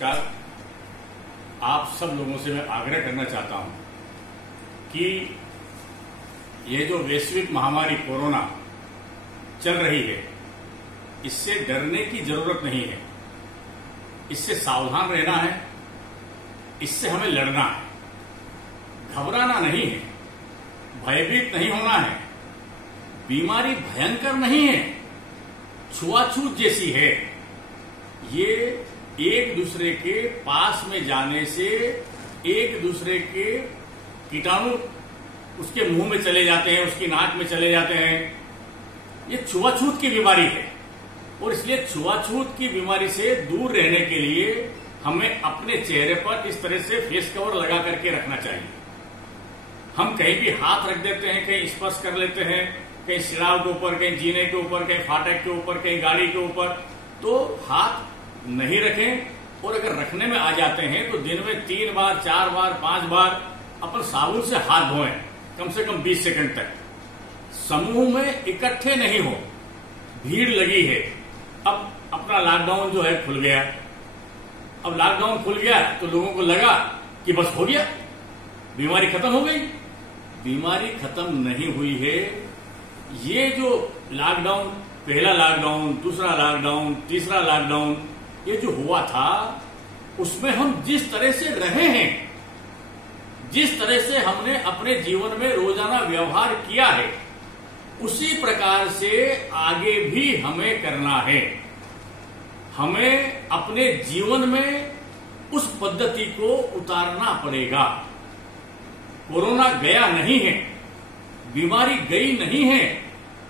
नमस्कार। आप सब लोगों से मैं आग्रह करना चाहता हूं कि ये जो वैश्विक महामारी कोरोना चल रही है, इससे डरने की जरूरत नहीं है। इससे सावधान रहना है, इससे हमें लड़ना है, घबराना नहीं है, भयभीत नहीं होना है। बीमारी भयंकर नहीं है, छुआछूत जैसी है। ये एक दूसरे के पास में जाने से एक दूसरे के कीटाणु उसके मुंह में चले जाते हैं, उसकी नाक में चले जाते हैं। ये छुआछूत की बीमारी है और इसलिए छुआछूत की बीमारी से दूर रहने के लिए हमें अपने चेहरे पर इस तरह से फेस कवर लगा करके रखना चाहिए। हम कहीं भी हाथ रख देते हैं, कहीं स्पर्श कर लेते हैं, कहीं सिराव के ऊपर, कहीं जीने के ऊपर, कहीं फाटक के ऊपर, कहीं गाड़ी के ऊपर, तो हाथ नहीं रखें। और अगर रखने में आ जाते हैं तो दिन में 3 बार, 4 बार, 5 बार अपन साबुन से हाथ धोएं, कम से कम 20 सेकंड तक। समूह में इकट्ठे नहीं हो, भीड़ लगी है। अब अपना लॉकडाउन जो है खुल गया। अब लॉकडाउन खुल गया तो लोगों को लगा कि बस हो गया, बीमारी खत्म हो गई। बीमारी खत्म नहीं हुई है। ये जो लॉकडाउन, पहला लॉकडाउन, दूसरा लॉकडाउन, तीसरा लॉकडाउन, ये जो हुआ था, उसमें हम जिस तरह से रहे हैं, जिस तरह से हमने अपने जीवन में रोजाना व्यवहार किया है, उसी प्रकार से आगे भी हमें करना है। हमें अपने जीवन में उस पद्धति को उतारना पड़ेगा। कोरोना गया नहीं है, बीमारी गई नहीं है,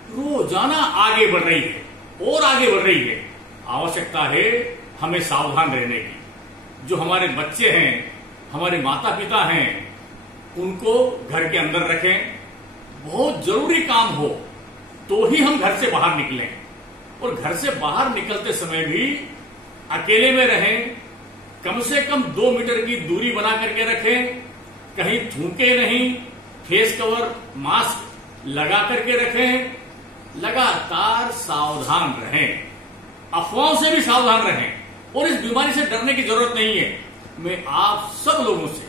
रोजाना आगे बढ़ रही है और आगे बढ़ रही है। आवश्यकता है हमें सावधान रहने की। जो हमारे बच्चे हैं, हमारे माता पिता हैं, उनको घर के अंदर रखें। बहुत जरूरी काम हो तो ही हम घर से बाहर निकलें, और घर से बाहर निकलते समय भी अकेले में रहें। कम से कम 2 मीटर की दूरी बना करके रखें, कहीं थूके नहीं, फेस कवर, मास्क लगा करके रखें। लगातार सावधान रहें, अफवाहों से भी सावधान रहें, और इस बीमारी से डरने की जरूरत नहीं है। मैं आप सब लोगों से,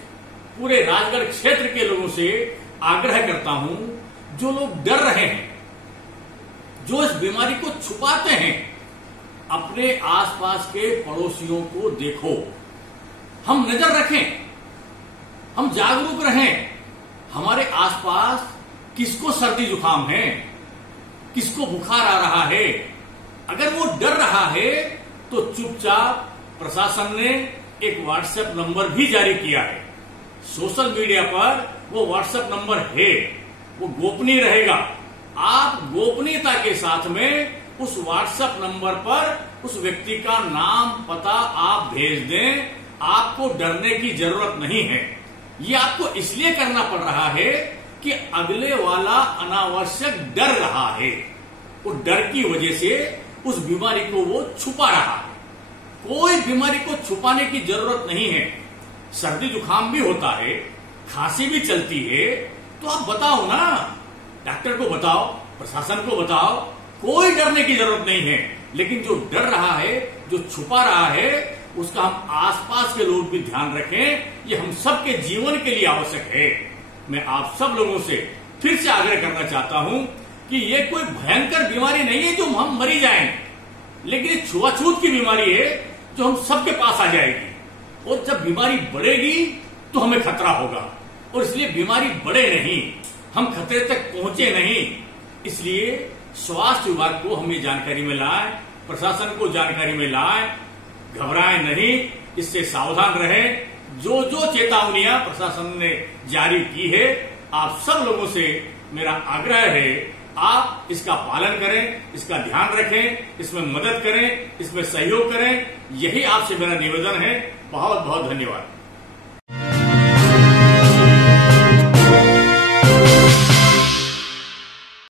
पूरे राजगढ़ क्षेत्र के लोगों से आग्रह करता हूं, जो लोग डर रहे हैं, जो इस बीमारी को छुपाते हैं, अपने आसपास के पड़ोसियों को देखो। हम नजर रखें, हम जागरूक रहें। हमारे आसपास किसको सर्दी जुकाम है, किसको बुखार आ रहा है। अगर वो डर रहा है तो चुपचाप प्रशासन ने एक व्हाट्सएप नंबर भी जारी किया है। सोशल मीडिया पर वो व्हाट्सएप नंबर है, वो गोपनीय रहेगा। आप गोपनीयता के साथ में उस व्हाट्सएप नंबर पर उस व्यक्ति का नाम, पता आप भेज दें। आपको डरने की जरूरत नहीं है। ये आपको इसलिए करना पड़ रहा है कि अगले वाला अनावश्यक डर रहा है, और डर की वजह से उस बीमारी को वो छुपा रहा है। कोई बीमारी को छुपाने की जरूरत नहीं है। सर्दी जुकाम भी होता है, खांसी भी चलती है, तो आप बताओ ना, डॉक्टर को बताओ, प्रशासन को बताओ। कोई डरने की जरूरत नहीं है। लेकिन जो डर रहा है, जो छुपा रहा है, उसका हम आसपास के लोग भी ध्यान रखें। ये हम सबके जीवन के लिए आवश्यक है। मैं आप सब लोगों से फिर से आग्रह करना चाहता हूं कि ये कोई भयंकर बीमारी नहीं है जो हम मरी जाएं, लेकिन ये छुआछूत की बीमारी है जो हम सबके पास आ जाएगी। और जब बीमारी बढ़ेगी तो हमें खतरा होगा, और इसलिए बीमारी बढ़े नहीं, हम खतरे तक पहुंचे नहीं। इसलिए स्वास्थ्य विभाग को हम ये जानकारी में लाएं, प्रशासन को जानकारी में लाएं। घबराएं नहीं, इससे सावधान रहें। जो जो चेतावनियां प्रशासन ने जारी की है, आप सब लोगों से मेरा आग्रह है, आप इसका पालन करें, इसका ध्यान रखें, इसमें मदद करें, इसमें सहयोग करें। यही आपसे मेरा निवेदन है। बहुत बहुत धन्यवाद।